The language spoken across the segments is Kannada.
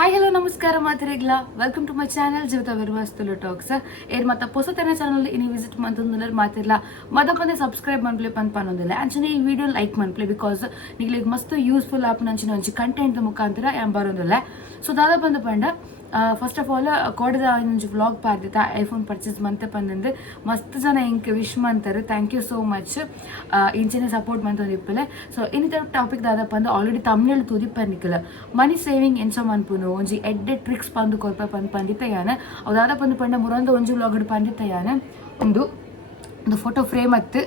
ಹಾಯ್ ಹಲೋ ನಮಸ್ಕಾರ ಮಾತಿರಿಗ್ಲ ವೆಲ್ಕಮ್ ಟು ಮೈ ಚಾನಲ್ ಜೀವಿತ ವಿರ್ವಾಸ್ತುಲು ಟಾಕ್ಸ್ ಏರ್ ಮತ್ತೆ ಹೊಸತನ ಚಾನಲ್ ಇನಿ ವಿಸಿಟ್ ಮಂತಂದ್ರೆ ಮಾತಿರ್ಲ ಮದಪಂದೆ ಸಬ್ಸ್ಕ್ರೈಬ್ ಮಾಡ್ಲಿ ಪಂದ್ ಪನ್ನೊಂದಿಲ್ಲ ಅಂಚನೆ ಈ ವಿಡಿಯೋ ಲೈಕ್ ಮಾಡ್ಲಿ ಬಿಕಾಸ್ ನಿಗ್ಲಿಗೆ ಮಸ್ತ್ ಯೂಸ್ಫುಲ್ ಆಪ್ ನಂಚಿನ ಒಂಚಿ ಕಂಟೆಂಟ್ ಮುಖಾಂತರ ಏನ್ ಬರೋದಿಲ್ಲ ಸೊ ದಾದ ಬಂದು ಪಂಡ ಫಸ್ಟ್ ಆಫ್ ಆಲ್ ಕೋಡದ ಒಂಜಿ ವ್ಲಾಗ್ ಪಾರ್ದಿತ್ತ ಐಫೋನ್ ಪರ್ಚೇಸ್ ಮಂತೆ ಪಂದಿಂದು ಮಸ್ತ್ ಜನ ಇಂಕ್ ವಿಶ್ ಮಂತಾರೆ ಥ್ಯಾಂಕ್ ಯು ಸೋ ಮಚ್ ಇಂಚಿನ ಸಪೋರ್ಟ್ ಮಂತೊಂದಿಪ್ಪಲೆ ಸೊ ಇನ್ನಿತರ ಟಾಪಿಕ್ ದಾದ ಪಂದು ಆಲ್ರೆಡಿ ತಮಿಳ್ ತೂದಿಪ್ಪನಿಕ್ಕಲ ಮನಿ ಸೇವಿಂಗ್ ಎಂಚ ಮನ್ಪುನು ಒಂಜಿ ಎಡ್ಡೆ ಟ್ರಿಕ್ಸ್ ಪಂದು ಕೊರ್ಪ ಪಂದಿತ್ತ ಅವು ದಾದ ಪಂದು ಪಂಡ ಮುರಂದ ಒಂಜಿ ವ್ಲಾಗ್ ಪಂದಿತ್ತ ಒಂದು ಫೋಟೋ ಫ್ರೇಮ್ ಅತ್ತು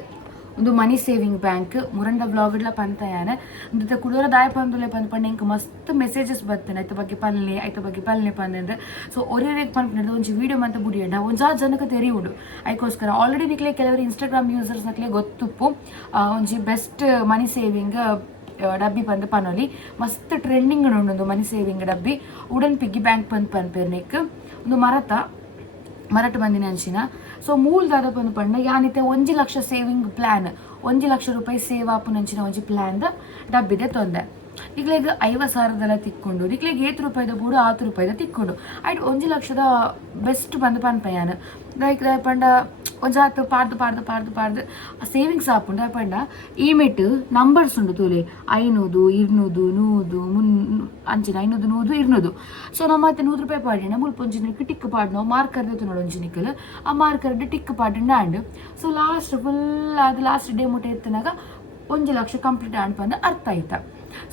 ಒಂದು ಮನಿ ಸೇವಿಂಗ್ ಬ್ಯಾಂಕ್ ಮುರಂಡ ಬ್ಲಾಗ್ಲ ಪಂತಯಾನ ಒಂದು ಕುಡೋರ ದಾಯ ಪಂದುಲೆ ಪಂದ್ ಇಂಕ ಮಸ್ತ್ ಮೆಸೇಜಸ್ ಬರ್ತೇನೆ ಐತ ಬಗ್ಗೆ ಪಲ್ನೆ ಪಂದ್ರೆ ಸೊ ಒರೇ ಪಂಪದ ಒಂಜಿ ವಿಡಿಯೋ ಮಂತ ಬುಡಿಯಂಡ ಒಂಜಾ ಜನಕ್ಕೆ ತೆರಿ ಉಂಡು ಅದಕ್ಕೋಸ್ಕರ ಆಲ್ರೆಡಿ ನಿಕ್ಲೆ ಕೆಲವರು ಇನ್ಸ್ಟಾಗ್ರಾಮ್ ಯೂಸರ್ಸ್ ನಕ್ಲೆ ಗೊತ್ತುಪ್ಪು ಒಂಜಿ ಬೆಸ್ಟ್ ಮನಿ ಸೇವಿಂಗ್ ಡಬ್ಬಿ ಪಂದ್ ಪನೊಲಿ ಮಸ್ತ್ ಟ್ರೆಂಡಿಂಗ್ ಉಂಡು ಮನಿ ಸೇವಿಂಗ್ ಡಬ್ಬಿ ವುಡನ್ ಪಿಗ್ಗಿ ಬ್ಯಾಂಕ್ ಪಂದ್ ಪನ್ಪೇರ್ನಿಕ್ ಒಂದು ಮರಟ್ ಬಂದಿನ ಅಂಚಿನ ಸೊ ಮೂಲ್ ದಾದ ಪಂದು ಪಂಡ ಯಾನಿತ್ತೆ 1 ಲಕ್ಷ ಸೇವಿಂಗ್ ಪ್ಲಾನ್ 1 ಲಕ್ಷ ರೂಪಾಯಿ ಸೇವ್ ಆಪುನಂಚಿನ ಒಂಜಿ ಪ್ಲಾನ್ ಡಬ್ಬಿದೆ ತೊಂದೆ ನಿಕ್ಲೆಗ್ 50,000 ತಿಕ್ಕೊಂಡು ನಿಕ್ಲೆಗ್ 7 ರೂಪಾಯಿದ ಬೂಡು 6 ರೂಪಾಯಿದ ತಿಕ್ಕೊಂಡು ಆಯ್ತು 1 ಲಕ್ಷದ ಬೆಸ್ಟ್ ಬಂದು ಪನ್ಪಯಾನ ಲೈಕ್ ಪಂಡ ಒಂಜಾತು ಪಾರ್ದು ಸೇವಿಂಗ್ಸ್ ಆಪುಂಡು ಪಂಡ ಈಮೆಟ್ ನಂಬರ್ಸ್ ಉಂಡು ತೂಲೆ 500 200 100 ಅಂಚಿನ 500 100 200 ಸೊ ನಮ್ಮ ಮತ್ತೆ 100 ರೂಪಾಯಿ ಪಾಡಿನ ಮುಲ್ಪ ಒಂಜಿನಿಕ್ ಟಿಕ್ ಪಾಡ್ನೋ ಮಾರ್ಕರ್ ದೇತು ನೋಡು ಒಂಜಿನಿಕಲ್ ಆ ಮಾರ್ಕರ್ ಟಿಕ್ ಪಾಡಿನ ಆಂಡ್ ಸೊ ಲಾಸ್ಟ್ ಫುಲ್ ಅದು ಲಾಸ್ಟ್ ಡೇ ಮುಟ್ಟೆ ಎತ್ತಿನಾಗ 1 ಲಕ್ಷ ಕಂಪ್ಲೀಟ್ ಆಂಡ್ ಪಂದ ಅರ್ಥ ಆಯ್ತಾ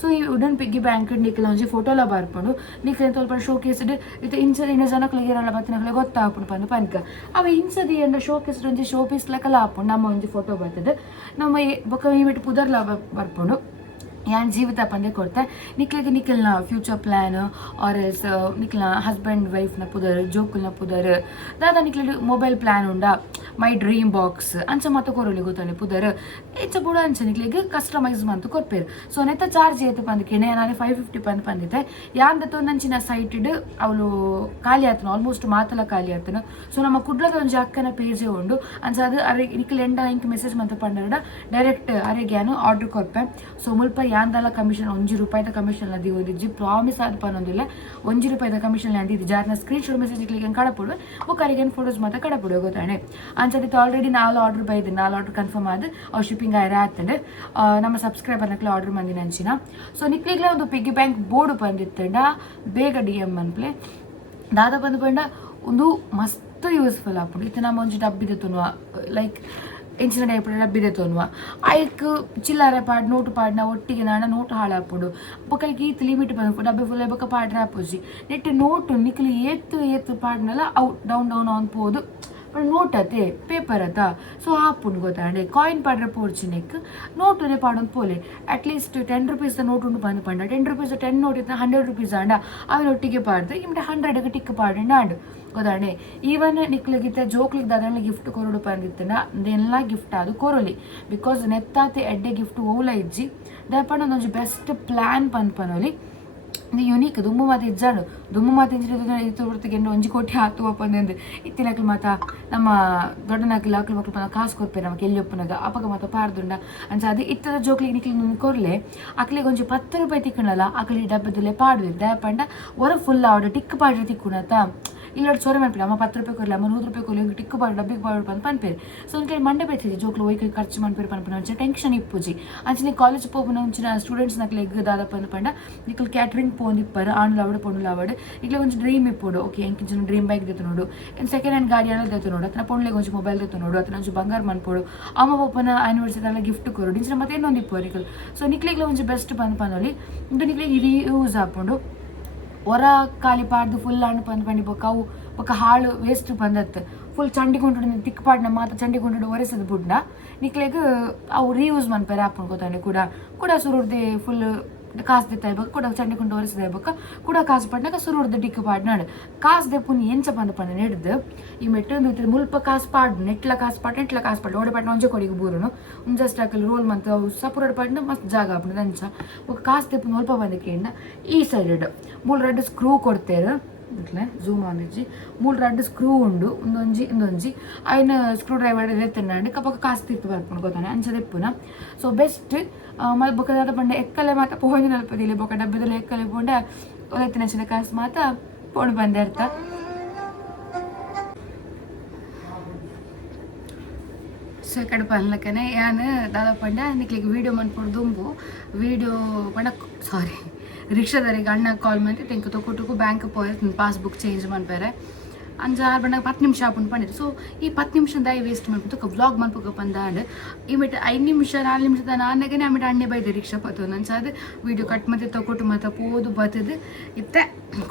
ಸೊ ಈ ವುಡನ್ ಪಿಗ್ಗಿ ಬ್ಯಾಂಕ್ ನಿಕ್ಲ ಒಂಜಿ ಫೋಟೋಲ ಬರ್ಪುಂಡು ನಿಕ್ಲೆ ಸ್ವಲ್ಪ ಶೋಕೇಸ್ಡ್ ಇದು ಇನ್ನ ಜನಕ್ಲಿಗೆ ಇರಲ್ಲ ಬತ್ತಿನಕ್ಲೆ ಗೊತ್ತಾಪುಂಡು ಪಂದು ಪನ್ಕ ಅವ ಇನ್ಸದಿ ಅಂದ ಶೋಕೇಸ್ಡ್ ಒಂಜಿ ಶೋ ಪೀಸ್ ಲೆಕ್ಕಲ ಆಪುಂಡು ನಮ್ಮ ಒಂಜಿ ಫೋಟೋ ಬರ್ತದೆ ನಮ್ಮ ಬೊಕ್ಕ ಈ ಬಿಟ್ಟು ಪುದರ್ಲ ಬರ್ಪುಂಡು ಯಾನ್ ಜೀವಿತ ಪಂದೆ ಕೊಡ್ತೆ ನಿಕ್ಲೆಗೆ ನಿಖಲ್ನ ಫ್ಯೂಚರ್ ಪ್ಲಾನ್ ಆರ್ ಎಲ್ಸ್ ನಿಕ್ಲ ಹಸ್ಬೆಂಡ್ ವೈಫ್ನ ಪುದರ್ ಜೋಕುಲ್ನ ಪುದರ್ ದಾದ ನಿಕ್ಲೆ ಮೊಬೈಲ್ ಪ್ಲಾನ್ ಉಂಡಾ ಮೈ ಡ್ರೀಮ್ ಬಾಕ್ಸ್ ಅಂಚ ಮಾತು ಕೊರಲಿ ಗೊತ್ತಾನೆ ಪುದರ್ ಇಂಚ ಬುಡ ಅಂಚ ನಿಕ್ಲೆಗೆ ಕಸ್ಟಮೈಸ್ ಮಂತು ಕೊರ್ಪೇರು ಸೊ ನೆತ್ತ ಚಾರ್ಜ್ ಏತು ಪಂದಕ್ಕೆ ನಾನು 550 ಪಂದ್ ಪಂದಿದ್ದೆ ಯಾಂದತ್ತು ನಂಚಿನ ಸೈಟೆಡ್ ಅವಳು ಖಾಲಿ ಆತನ ಆಲ್ಮೋಸ್ಟ್ ಮಾತಲ ಖಾಲಿ ಆತನ ಸೊ ನಮ್ಮ ಕುಡ್ಲದ ಒಂಜಿ ಅಕ್ಕನ ಪೇಜೇ ಉಂಡು ಅಂಚ ಅದು ಅರೆ ನಿಕ್ಲೆ ಎಂಡ ಇಂಕ್ ಮೆಸೇಜ್ ಮಂತ ಪಂಡ ಡೈರೆಕ್ಟ್ ಅರೆಗ್ಯಾನು ಆರ್ಡರ್ ಕೊರ್ಪೆ ಸೊ ಮುಲ್ಪ ಯಾಂದಲ ಕಮಿಷನ್ 1 ರೂಪಾಯಿದ ಕಮಿಷನ್ ಅದಿ ಓದಿಜ್ಜಿ ಪ್ರಾಮಿಸ್ ಆದ ಪನ್ನೊಂದಿಲ್ಲ 1 ರೂಪಾಯಿದ ಕಮಿಷನ್ ಅಂದಿದ್ದು ಜಾರ್ನ ಸ್ಕ್ರೀನ್ ಶಾಟ್ ಮೆಸೇಜ್ ಕ್ಲಿಕ್ ಕಡಪುಡು ಒಕ್ಕರಿಗೇನು ಫೋಟೋಸ್ ಮಾತ್ರ ಕಡಪುಡು ಗೊತ್ತಾನೆ ಅಂಚದಿತ್ತು ಆಲ್ರೆಡಿ 4 ಆರ್ಡರ್ ಬೈದು 4 ಆರ್ಡರ್ ಕನ್ಫರ್ಮ್ ಆದ ಅವ್ರು ಶಿಪ್ಪಿಂಗ್ ಆಯ್ರ ಆತಂಡೆ ನಮ್ಮ ಸಬ್ಸ್ಕ್ರೈಬರ್ ನಕ್ಲೆ ಆರ್ಡರ್ ಮಂದಿನ ಅಂಚಿನ ಸೊ ನಿಕ್ಲಿಗ್ಲೆ ಒಂದು ಪಿಗ್ಗಿ ಬ್ಯಾಂಕ್ ಬೋರ್ಡು ಬಂದಿತ್ತಂಡ ಬೇಗ DM ಅನ್ಪ್ಲೆ ದಾದ ಬಂದು ಪಂಡ ಒಂದು ಮಸ್ತ್ ಯೂಸ್ಫುಲ್ ಆಪುಂಡು ಇತ್ತು ನಮ್ಮ ಒಂಜಿ ಡಬ್ಬಿದೆ ತುನ್ವ ಲೈಕ್ ಎಂಚಿನ ಡೈಪರ್ ಡಬ್ಬಿದೆ ತೋನ್ವ ಐಕ್ ಚಿಲ್ಲರೆ ಪಾಡ್ ನೋಟು ಪಾಡ್ನ ಒಟ್ಟಿಗೆ ನಾಡ ನೋಟು ಹಾಳಾಪುಡು ಬೊಕೈಗೆ ಈತ್ ಲಿಮಿಟ್ ಬಂದು ಡಬ್ಬೆ ಫುಲ್ ಬೊಕ್ಕ ಪಾಡ್ರೆ ಹಾಪುಜಿ ನೆಟ್ ನೋಟು ನಿಕ್ಲಿ ಏತ್ತು ಪಾಡ್ನಲ್ಲ ಅವು ಡೌನ್ ಆನ್ ಪೋದು ನೋಟ್ ಅತೆ ಪೇಪರ್ ಅತ ಸೊ ಹಾಪುಂಡು ಗೊತ್ತಾಂಡೆ ಕಾಯಿನ್ ಪಾಡ್ರೆ ಪೋರ್ಚಿನೆಕ್ ನೋಟುನೆ ಪಾಡೊಂದು ಪೋಲೆ ಅಟ್ಲೀಸ್ಟ್ 10 ರೂಪೀಸ್ ನೋಟ್ ಉಂಡು ಬಂದು ಪಂಡ 10 ರೂಪೀಸ್ 10 ನೋಟ್ ಇತ್ತ 100 ರೂಪೀಸ್ ಆಂಡ ಅವಿನೊಟ್ಟಿಗೆ ಪಾಡ್ದು ಇಮ್ಡೆ 100ಗೆ ಟಿಕ್ ಪಾಡಂಡ ಆಂಡು ಗೊತ್ತಾಂಡೆ ಈವನ್ ನಿಕ್ಲಿಗಿತ್ತ ಜೋಕ್ಲಿಗೆ ದಾದಲ್ಲಿ ಗಿಫ್ಟ್ ಕೊರಡು ಪಂದಿತ್ತನ ಅದೆಲ್ಲ ಗಿಫ್ಟ್ ಅದು ಕೊರಲಿ ಬಿಕಾಸ್ ನೆತ್ತಾತೆ ಎಡ್ಡೆ ಗಿಫ್ಟ್ ಓಲ ಇಜ್ಜಿ ದಯಪಂಡ ಒಂದೊಂದು ಬೆಸ್ಟ್ ಪ್ಲಾನ್ ಪನ್ಪನೊಲಿ ಇದು ಯುನೀಕ್ ದುಮ್ಮು ಮಾತು ಇಜ್ಜಾಡು ದುಮ್ಮು ಮಾತು ಇಂಚಿಗೆ ಒಂಜಿ ಕೋಟಿ ಹಾತು ಪಂದು ಇತ್ತಿನಕ್ಲು ಮಾತ ನಮ್ಮ ದೊಡ್ಡ ನಕ್ಲು ಮಕ್ಳು ಪಂದ ಕಾಸು ಕೊರ್ಪೇರು ನಮಗೆ ಎಲ್ಲಿ ಒಪ್ಪನಾಗ ಅಪಗ ಮಾತ ಪಾರ್ದುಂಡ ಅಂಚ ಅದು ಇತ್ತದ ಜೋಕ್ಲಿಗೆ ನಿಕ್ಲಿಗೆ ಕೊರ್ಲೆ ಅಕ್ಲಿಗೆ ಒಂಜಿ 10 ರೂಪಾಯಿ ತಿಕ್ಕಣಲ್ಲ ಅಕ್ಲಿ ಡಬ್ಬದಲ್ಲೇ ಪಾಡುದು ದಯಪಂಡ ಹೊರ ಫುಲ್ ಆರ್ಡರ್ ಟಿಕ್ ಪಾಡ್ರೆ ತಿಕ್ಕುಣತ ಇಲ್ಲ ಸೊರೆ ಮನ್ಪೇರು ಅಮ್ಮ 10 ರೂಪಾಯಿ ಕೊರಲಿ ಅಮ್ಮ 100 ರೂಪಾಯಿ ಕೊರಲಿ ಟಿಕ್ ಪಾಡು ಡಬ್ಬಿಗೆ ಪಾಡು ಪಂದು ಪನ್ಪೇರು ಸೊ ಒಂದು ಕಡೆ ಮಂಡೆ ಬೆಚ್ಚಿದೆ ಜೋಕ್ಲು ಒಯ್ಕೆ ಖರ್ಚು ಮನ್ಪೇರು ಪನ್ಪನ ಅಂಚೆ ಟೆನ್ಷನ್ ಇಪ್ಪುಜಿ ಅಂಚನೆ ಕಾಲೇಜ್ ಪೋಪುನ ಒಂಚಿನ ಸ್ಟೂಡೆಂಟ್ಸ್ ನಕ್ಲೆ ಎಗ್ ದಾದ ಪಂದು ಪಂಡ ನಿಕ್ಲು ಕ್ಯಾಟ್ರಿಂಗ್ ಪೋಂದಿಪ್ಪರು ಆಣ್ ಲಾವಡು ಪೊಣ್ಣು ಲಾವಡು ಈಗ ಒಂಜಿ ಡ್ರೀಮ್ ಇಪ್ಪೋಡು ಓಕೆ ಎಂಕಿಂಚಿನ ಡ್ರೀಮ್ ಬೈಕ್ ದೇತು ನೋಡು ಸೆಕೆಂಡ್ ಹ್ಯಾಂಡ್ ಗಾಡಿ ಎಲ್ಲ ದೇತು ನೋಡು ಅತನ ಪೊಣ್ಲೆಗೆ ಒಂಚು ಮೊಬೈಲ್ ದೇತು ನೋಡು ಅತನ ಒಂಚು ಬಂಗಾರ ಮನ್ಪೋಡು ಅಮ್ಮ ಪಪ್ಪನ ಆನಿವರ್ಸರಿ ಎಲ್ಲ ಗಿಫ್ಟ್ ಕೊರೋಡು ಇಂಚಿನ ಮತ್ತೆ ಇನ್ನೊಂದು ಇಪ್ಪು ನಿಕ್ಲು ಸೊ ನಿಕ್ಲಿಗೆ ಒಂಚು ಬೆಸ್ಟ್ ಪಂದು ಪಂದಲ್ಲಿ ಇದು ನಿಕ್ಲಿಗೆ ಇದು ಯೂಸ್ ಹಾಕೊಂಡು ಹೊರ ಖಾಲಿ ಪಾಡ್ದು ಫುಲ್ ಹಣ್ಣು ಪಂದು ಪಂಡಿ ಅವು ಬೊಕ್ಕ ಹಾಳು ವೇಸ್ಟ್ ಬಂದತ್ತು ಫುಲ್ ಚಂಡಿಕೊಂಡು ತಿಕ್ ಪಾಡ್ನ ಮಾತ್ರ ಚಂಡಿಕೊಂಡು ಒರೆಸದು ಬುಡ್ನ ನಿಕ್ಲೆಗ್ ಅವು ರೀಯೂಸ್ ಮನ್ಪೇರೆ ಹಾಕೊಂಡು ಗೊತ್ತಾನೆ ಕೂಡ ಸುರುಡ್ದೆ ಫುಲ್ ಕಾಸು ದಿತ್ತ ಇರ್ಬೇಕು ಕೂಡ ಚಂಡಿಕೊಂಡು ಒರೆಸದ ಇರ್ಬೇಕು ಕೂಡ ಕಾಸು ಪಾಡ್ನಾಗ ಸುರುಡ್ದು ಟಿಕ್ ಪಾಡ್ನಾಡು ಕಾಸು ದೆಪ್ಪುನಿ ಎಂಚ ಪಂದು ಪಂಡ ನೆಡ್ದು ಈ ಮೆಟ್ಟು ಮುಲ್ಪ ಕಾಸು ಪಾಡು ನೆಟ್ಲ ಕಾಸು ಪಾಡು ಓಡೆ ಪಾಡ್ನ ಒಂಜೆ ಕೊಡಿಗೆ ಬೂರುನು ಜಸ್ಟ್ ಹಾಕಲಿ ರೋಲ್ ಮಂತ ಸಪುರಡ್ ಪಾಡ್ನ ಮಸ್ತ್ ಜಾಗ ಹಾಪುಂಡು ಅಂಚ ఒక ಕಾಸು ದೆಪ್ಪು ಮುಲ್ಪ ಬಂದಕ್ಕೆ ಈ ಸೈಡ್ 3 ಸ್ಕ್ರೂ ಕೊಡ್ತೇರು ಇಟ್ಲೆ ಜೂಮ್ ಆಂದಿಜ್ಜಿ 3 ಸ್ಕ್ರೂ ಉಂಡು ಇಂದೊಂಜಿ ಆಯ್ನ ಸ್ಕ್ರೂ ಡ್ರೈವರ್ ಎತ್ತಂಡು ಕಪಕ ಕಾಸು ತಿರ್ತು ಬರ್ಪುಂಡು ಗೊತ್ತಾನೆ ಅಂಚದೆಪ್ಪುನ ಸೊ ಬೆಸ್ಟ್ ಬೊಕ್ಕ ದಾದ ಪಂಡ ಎಕ್ಕಲೆ ಮಾತ ಪೋಂಜಿ ನಲ್ಪದಿಲ್ಲ ಬೊಕ್ಕ ಡಬ್ಬದಲ್ಲಿ ಎಕ್ಕಲೆ ಪೋಂಡ ಒಲೆತ್ತಿನ ಚಿನ್ನ ಕಾಸು ಮಾತ್ರ ಪೋಣು ಬಂದೆ ಇರ್ತಾ ಸೊ ಈ ಕಡೆ ಪನ್ಲಕ್ಕನೆ ಯಾನು ದಾದ ಪಂಡ ನಿಕ್ಲಿಗೆ ವೀಡಿಯೋ ಮನ್ಪೊಡು ದುಂಬು ವೀಡಿಯೋ ಪಂಡ ಸಾರಿ ರಿಕ್ಷಾದವರಿಗೆ ಅಣ್ಣ ಕಾಲ್ ಮಾಡಿ ತೆಂಕು ತೊಗೊಟ್ಟು ಬ್ಯಾಂಕ್ ಪೋಯ್ತು ಪಾಸ್ಬುಕ್ ಚೇಂಜ್ ಮಾಡ್ಬೇರೆ ಅಂಜ ಬಂದಾಗ 10 ನಿಮಿಷ ಆಪುಂಡು ಪಂಡಿರು ಸೊ ಈ 10 ನಿಮಿಷ ದಾಯಿ ವೇಸ್ಟ್ ಮಾಡ್ಬಿಟ್ಟು ವ್ಲಾಗ್ ಮನ್ಪುಗ ಬಂದಾಂಡ್ ಈ ಮಿಟ್ 5 ನಿಮಿಷ 4 ನಿಮಿಷದ ನಾನಾಗೇನೆ ಆ ಮಿಟ್ ಅಣ್ಣೆ ಬೈದೆ ರಿಕ್ಷಾ ಪತ್ತು ಅಂಚಾದ ವೀಡಿಯೋ ಕಟ್ ಮತ್ತೆ ತೊಗೊಟ್ಟು ಮತ್ತೆ ಪೋದು ಬತ್ತದು ಇತ್ತೆ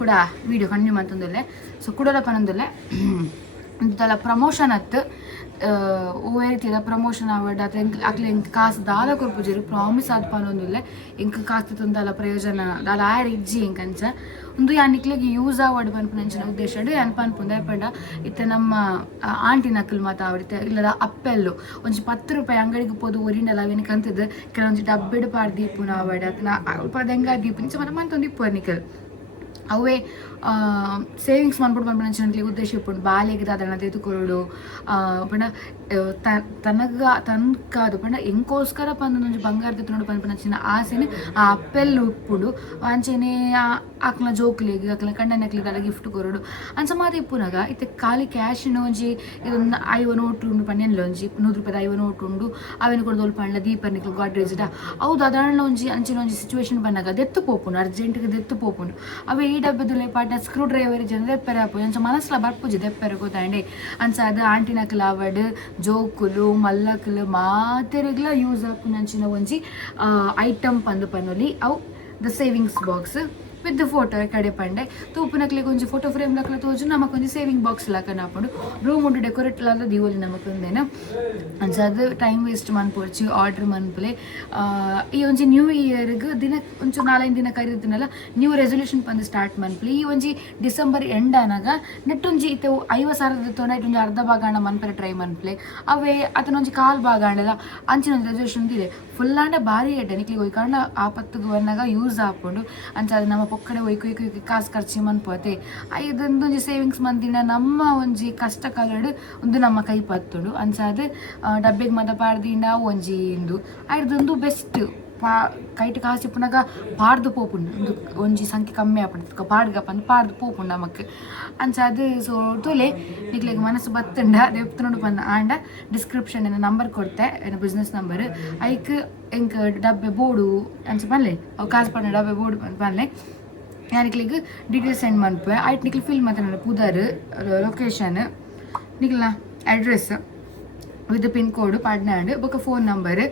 ಕೂಡ ವೀಡಿಯೋ ಕಂಟಿನ್ಯೂ ಮಾಡ್ತಂದಲ್ಲೇ ಸೊ ಕೂಡಲ ಪನಂದಲ್ಲೇ ಇಂತಲ್ಲ ಪ್ರಮೋಷನ್ ಅತ್ತು ಓ ರೀತಿಯ ಪ್ರಮೋಷನ್ ಆವಡ್ ಅತ್ರ ಅಕ್ಲೆ ಇಂಕ ಕಾಸು ದಾಲ ಕೊರ್ಪುಜರು ಪ್ರಾಮಿಸ್ ಆದ್ ಪನೊಂದುಲ್ಲೆ ಇಂಕ ಕಾಸು ತುಂದಲ ಪ್ರಯೋಜನ ದಾಲ ಆಯರ್ ಇಜ್ಜಿ ಇಂಕಂಚ ಒಂದು ಯಾನಿಕ್ಲೆಗೆ ಯೂಸ್ ಆವಡ್ ಪನ್ಪುನಂಚಿನ ಉದ್ದೇಶ ಯಾನ್ ಪನ್ಪುಂದ ಪಂಡ ಇತ್ತೆ ನಮ್ಮ ಆಂಟಿ ನಕಲ್ ಮಾತ ಆವಡಿತ್ತೆ ಇಲ್ಲದ ಅಪ್ಪೆಲ್ಲು ಒಂಜಿ 10 ರೂಪಾಯಿ ಅಂಗಡಿಗೆ ಪೋದು ಒರಿಂಡಲ್ಲ ಅವೇನಿಗೆ ಅಂತಿದ್ದು ಕೆಲವೊಂಜಿ ಡಬ್ಬಿಡು ಪಾಡ್ ದೀಪುನ ಆವಡ್ ಅತ್ನ ಅಲ್ಪ ದೆಂಗ ದೀಪು ನಿಚ ಮರ ಮಂತೊಂದು ಇಪ್ಪು ನಿಕಲ್ ಅವೇ ಸೇವಿಂಗ್ಸ್ ಮಾಡ್ಬಿಟ್ಟು ಬಂದ್ಬಿಟ್ಟು ಉದ್ದೇಶ ಇಪ್ಪುಂಡು ಬಾಲೆಗೆ ಅದನ್ನ ತೆಗೆದುಕೊಳ್ಳೋಡು ಪಂಡ ತನಕಾದು ಪಂಡ ಎಂಕೋಸ್ಕರ ಪಂದು ಬಂಗಾರ ತೆತ್ತುಕೊಂಡು ಬಂದ್ಬಿಟ್ಟು ಆಸೆನೆ ಆ ಅಪ್ಪೆಲ್ಲ ಉಪ್ಪುಡು ಅಂಚೆನೆ ಆಕ್ಲ ಜೋಕ್ಲಿಗೆ ಆಕ್ಲ ಕಣ್ಣನಕ್ಲಿಗೆ ಅಲ್ಲ ಗಿಫ್ಟ್ ಕೊರೋಡು ಅಂಚ ಮಾತ ಇಪ್ಪುನಾಗ ಇತ್ತೆ ಖಾಲಿ ಕ್ಯಾಶಿನ ಒಂಜಿ ಇದೊಂದು 5 ನೋಟ್ ಉಂಡು ಪನ್ನೆಲ್ಲ ಒಂಜಿ 100 ರೂಪಾಯಿ 5 ನೋಟ್ ಉಂಡು ಅವೇನು ಕೊಡೋದು ಪಂಡ ದೀಪ ನಿಕ್ಲು ಗಾಡ್ರೇಜ್ಡ ಹೌದು ಅದನ್ನ ಒಂಜಿ ಅಂಚಿನ ಒಂಜಿ ಸಿಚುವೇಶನ್ ಬಂದಾಗ ದೆತ್ತು ಪೋಪುಂಡು ಅರ್ಜೆಂಟ್ಗೆ ದೆತ್ತು ಪೋಪುಂಡು ಅವೇ ಈ ಡಬ್ಬದ ಪಾಟ ಸ್ಕ್ರೂ ಡ್ರೈವರ್ ಜನ ದೆಪ್ಪೆರೆ ಆಪು ಅಂಚ ಮನಸ್ಲ ಬರ್ಪುಜಿ ದೆಪ್ಪೆರೆ ಗೊತ್ತಾಂಡೆ ಅಂಚ ಅದು ಆಂಟಿನಕ್ಲ ಅವಡ್ ಜೋಕುಲು ಮಲ್ಲಕ್ಲು ಮಾತೆರೆಗ್ಲ ಯೂಸ್ ಆಪು ಅಂಚಿನ ಒಂಜಿ ಐಟಮ್ ಪಂದು ಪನ್ನೊಲಿ ಅವು the savings box with photo ಕಡೆ ಪಂಡೆ ತೂಪುನಕ್ಲಿಗೆ ಒಂಜಿ ಫೋಟೋ ಫ್ರೇಮ್ ಲಕ್ಲ ತೋಜು ನಮಕೊಂಜಿ ಸೇವಿಂಗ್ ಬಾಕ್ಸ್ ಲಕ ನಾಪುಂಡು ರೂಮ್ ಉಂಡು ಡೆಕೋರೇಟ್ ಲಾದ ದಿವೋಲಿ ನಮಕೊಂದೇನ ಅಂಚ ಅದು ಟೈಮ್ ವೇಸ್ಟ್ ಮನ್ಪೊಡ್ಚಿ ಆರ್ಡರ್ ಮನ್ಪುಲೆ ಈ ಒಂಜಿ ನ್ಯೂ ಇಯರ್ಗೆ ದಿನ ಒಂಚೂರು 4-5 ದಿನ ಕರೀತಿನಲ್ಲ ನ್ಯೂ ರೆಸೊಲ್ಯೂಷನ್ ಪಂದು ಸ್ಟಾರ್ಟ್ ಮನ್ಪುಲೆ ಈ ಒಂಜಿ ಡಿಸೆಂಬರ್ ಎಂಡ್ ಆನಾಗ ನೆಟ್ಟೊಂಜಿ ಇತ್ತೆ 50,000 ತೊಂಡ ಒಂಜಿ ಅರ್ಧ ಭಾಗ ಅಣ್ಣ ಮನ್ಪರೆ ಟ್ರೈ ಮನ್ಪುಲೆ ಅವೇ ಅದನ್ನೊಂಜಿ ಕಾಲ್ ಭಾಗ ಅಣ್ಣದ ಅಂಚಿನ ಒಂದು ರೆಸೊಲ್ಯೂಷನ್ ಇದೆ ಫುಲ್ ಆಂಡ ಭಾರಿ ಎಡ್ಡೆ ನಿಕ್ಲಿಗೆ ಒಯ್ಕಂಡ ಆಪತ್ತಿಗೆ ಬಂದಾಗ ಯೂಸ್ ಹಾಕೊಂಡು ಅಂಚ ಅದು ನಮ್ಮ ಪೊಕ್ಕಡೆ ಒಯ್ಕೊಯ್ಕೊ ಕಾಸು ಖರ್ಚು ಮನ್ಪೋತೆ ಇದೊಂದೊಂಜಿ ಸೇವಿಂಗ್ಸ್ ಮಂದಿನ ನಮ್ಮ ಒಂಜಿ ಕಷ್ಟ ಕಾಲಡು ಒಂದು ನಮ್ಮ ಕೈ ಪತ್ತುಡು ಅಂಚ ಅದು ಡಬ್ಬೆಗೆ ಮದ ಪಾಡ್ದಿಂದ ಒಂಜಿ ಇಂದು ಅದೊಂದು ಬೆಸ್ಟ್ ಕೈಟ್ ಕಾಸು ಪುನಗ ಪಾಡ್ದು ಪೋಪುಂಡು ಒಂದು ಒಂಜಿ ಸಂಖ್ಯೆ ಕಮ್ಮಿ ಆಪುಂಡು ಪಾಡ್ಗ ಪಂದು ಪಾಡ್ದು ಪೋಪುಂಡು ನಮಕ್ ಅಂಚ ಅದು ಸೊ ತೋಲೆ ನಿಕ್ಲಿಗೆ ಮನಸ್ಸು ಬತ್ತಂಡ ದೆಪ್ತುಂಡು ಪಂದು ಆಂಡ ಡಿಸ್ಕ್ರಿಪ್ಷನ್ ನಂಬರ್ ಕೊಡ್ತೆ ಬಿಸ್ನೆಸ್ ನಂಬರ್ ಐಕ್ ಎಂಕ್ ಡಬ್ಬೆ ಬೋರ್ಡು ಅಂಚ ಪನ್ಲೆ ಅವು ಕಾಸು ಪಂಡ ಡಬ್ಬೆ ಬೋರ್ಡು ಪನ್ಲೆ ಯಾನಿಕ್ಲಿಗೆ ಡೀಟೇಲ್ಸ್ ಸೆಂಡ್ ಮನ್ಪೆ ಆಯ್ತು ನಿಕ್ಲಿ ಫಿಲ್ ಮಾತಾಡ ಪುದರ್ ಲೊಕೇಶನ್ ನಿಕ್ಲ ಅಡ್ರೆಸ್ ವಿತ್ ಪಿನ್ ಕೋಡ್ ಪಾಡ್ನಾಂಡ್ ಬೊಕ್ಕ ಫೋನ್ ನಂಬರ್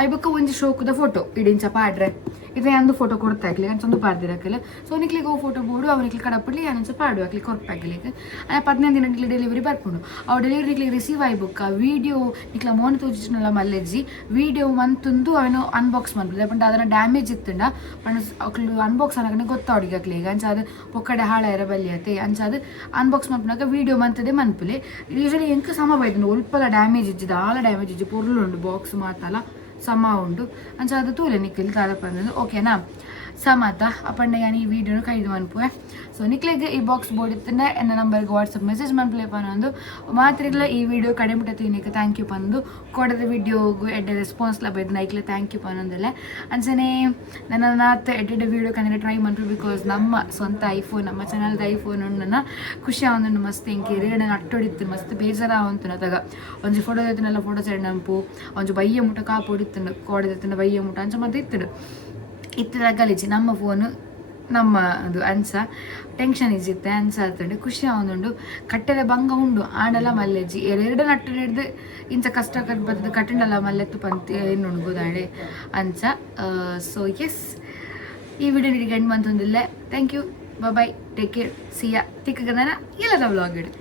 ಐ ಬೊಕ್ಕ ಒಂಜಿ ಶೋಕುದ ಫೋಟೋ ಇಡಿಂಚ ಪಾಡ್ರೆ ಇದು ಒಂದು ಫೋಟೋ ಕೊಡ್ತಾ ಹಾಕ್ಲಿ ಅಂಚೊಂದು ಪಾಡ್ದಿರಕ್ಕಲ್ಲ ಸೊ ನಿಕ್ಲಿಗೆ ಫೋಟೋ ಬೋರ್ಡು ಅವನಿಕ್ಲಿ ಕಡಪಡ್ಲಿ ಏನೊಂದು ಪಾಡು ಹಾಕ್ಲಿ ಕೊರ್ಪಾಗ್ಲಿಕ್ಕೆ 15 ದಿನ ನಿಕ್ಲಿ ಡೆಲಿವರಿ ಬರ್ಕೊಂಡು ಅವು ಡೆಲಿವರಿ ನಿಕ್ಲಿಗೆ ರಿಸೀವ್ ಆಯ್ಬುಕ್ಕ ವೀಡಿಯೋ ನಿಕ್ಲ ಮೋನ್ ತೋಜಿಸ್ನಲ್ಲ ಮಲ್ಲೆಜ್ಜಿ ವೀಡಿಯೋ ಮಂತುಂದು ಅವನು ಅನ್ಬಾಕ್ಸ್ ಮಾಡ್ಬೋದು ಪಂಡ ಅದನ್ನ ಡ್ಯಾಮೇಜ್ ಇತ್ತುಂಡ ಪಂಡ ಅಕ್ಲು ಅನ್ಬಾಕ್ಸ್ ಅನ್ನಕನೆ ಗೊತ್ತಾವಡಿಗೆ ಹಾಕ್ಲಿ ಈಗ ಅಂಚ ಅದು ಪೊಕ್ಕಡೆ ಹಾಳ ಇರ ಬಲ್ಲಿಯತ್ತೆ ಅಂಚ ಅದು ಅನ್ಬಾಕ್ಸ್ ಮಾಡ್ಬಿನಾಗ ವೀಡಿಯೋ ಮಂತದೆ ಮನ್ಪುಲೆ ಯೂಶಲಿ ಎಂಕ ಸಮ ಬೈದು ಉಲ್ಪಲ ಡ್ಯಾಮೇಜ್ ಇಜ್ಜಿದ ಆಳ ಡ್ಯಾಮೇಜ್ ಇಜ್ಜಿ ಪೊರ್ಲುಂಡು ಬಾಕ್ಸ್ ಮಾತಲ್ಲ ಸಮ ಉಂಡು ಅಂಚ ಅದು ತೂಲೆ ನಿಕ್ಲಿ ತಾದಪ್ಪ ಅನ್ನೋದು ಓಕೆನಾ ಸಮತ ಅಪ್ಪಣ್ಣ ಯಾನು ಈ ವಿಡಿಯೋನು ಕೈದು ಮನ್ಪುವೆ ಸೊ ನಿಕ್ಲೆಗೆ ಈ ಬಾಕ್ಸ್ ಬೋರ್ಡ್ ಇತ್ತಂಡೆ ಎನ್ನ ನಂಬರ್ಗೆ ವಾಟ್ಸಪ್ ಮೆಸೇಜ್ ಮನ್ಪುಲೆ ಪನ್ನೊಂದು ಮಾತ್ರಿಗ್ಲ ಈ ವಿಡಿಯೋ ಕಡೆ ಮುಟ್ಟ ತಿನ್ನಕ್ಕೆ ಥ್ಯಾಂಕ್ ಯು ಪನ್ನೊಂದು ಕೊಡದ ವಿಡಿಯೋಗು ಎಡ್ಡೆ ರೆಸ್ಪಾನ್ಸ್ ಲಭ್ಯದ ನೈಕ್ಲೆ ಥ್ಯಾಂಕ್ ಯು ಪನ್ನೊಂದಲ್ಲ ಅಂಚನೆ ನನ್ನ ನಾತ್ ಎಡ್ಡೆ ವಿಡಿಯೋ ಕನ್ನಡ ಟ್ರೈ ಮನ್ಪು ಬಿಕಾಸ್ ನಮ್ಮ ಸ್ವಂತ ಐಫೋನ್ ನಮ್ಮ ಚಾನಲ್ದ ಐಫೋನ್ ನನ್ನ ಖುಷಿ ಆವೊಂದು ಮಸ್ತ್ ಎಂಕಿ ಎರಡು ಅಟ್ಟೊಡಿತ್ತು ಮಸ್ತ್ ಬೇಜಾರ ಆವಂತು ತಗ ಒಂಜಿ ಫೋಟೋ ತೆತ್ತಿನೆಲ್ಲ ಫೋಟೋ ಸೆಡ್ ನಂಪು ಒಂಜಿ ಬಯ್ಯ ಮುಟ್ಟ ಕಾಪು ಹೊಡಿತ್ತು ಕೋಡದೆತ್ತಿನ ಬಯ್ಯ ಮುಟ್ಟ ಅಂಚ ಮತ್ತೆ ಇತ್ತಡು ಇತ್ತದ ಗಲೀಜಿ ನಮ್ಮ ಫೋನು ನಮ್ಮ ಅದು ಅನ್ಸ ಟೆನ್ಷನ್ ಇಜ್ಜಿತ್ತೆ ಅನ್ಸ ಆಗ್ತಂಡು ಖುಷಿ ಆವೊಂದುಂಡು ಕಟ್ಟೆದ ಭಂಗ ಉಂಡು ಆಂಡಲ ಮಲ್ಲೆಜ್ಜಿ ಎರಡು ನಟ್ಟು ಹಿಡ್ದು ಇಂಚ ಕಷ್ಟ ಬರ್ತದೆ ಕಟ್ಟಂಡಲ್ಲ ಮಲ್ಲೆತ್ತು ಪಂತಿ ಇನ್ನುಂಡು ಗೋದಾಡೆ ಅಂಚ ಸೊ ಎಸ್ ಈ ವಿಡಿಯೋ ನಿಮಗೆ ಎಂಡ್ ಮಂತೊಂದಿಲ್ಲ thank you bye take care see ya ತಿಕ್ಕಗನ ಎಲ್ಲದ ವ್ಲಾಗ್ ಇಡು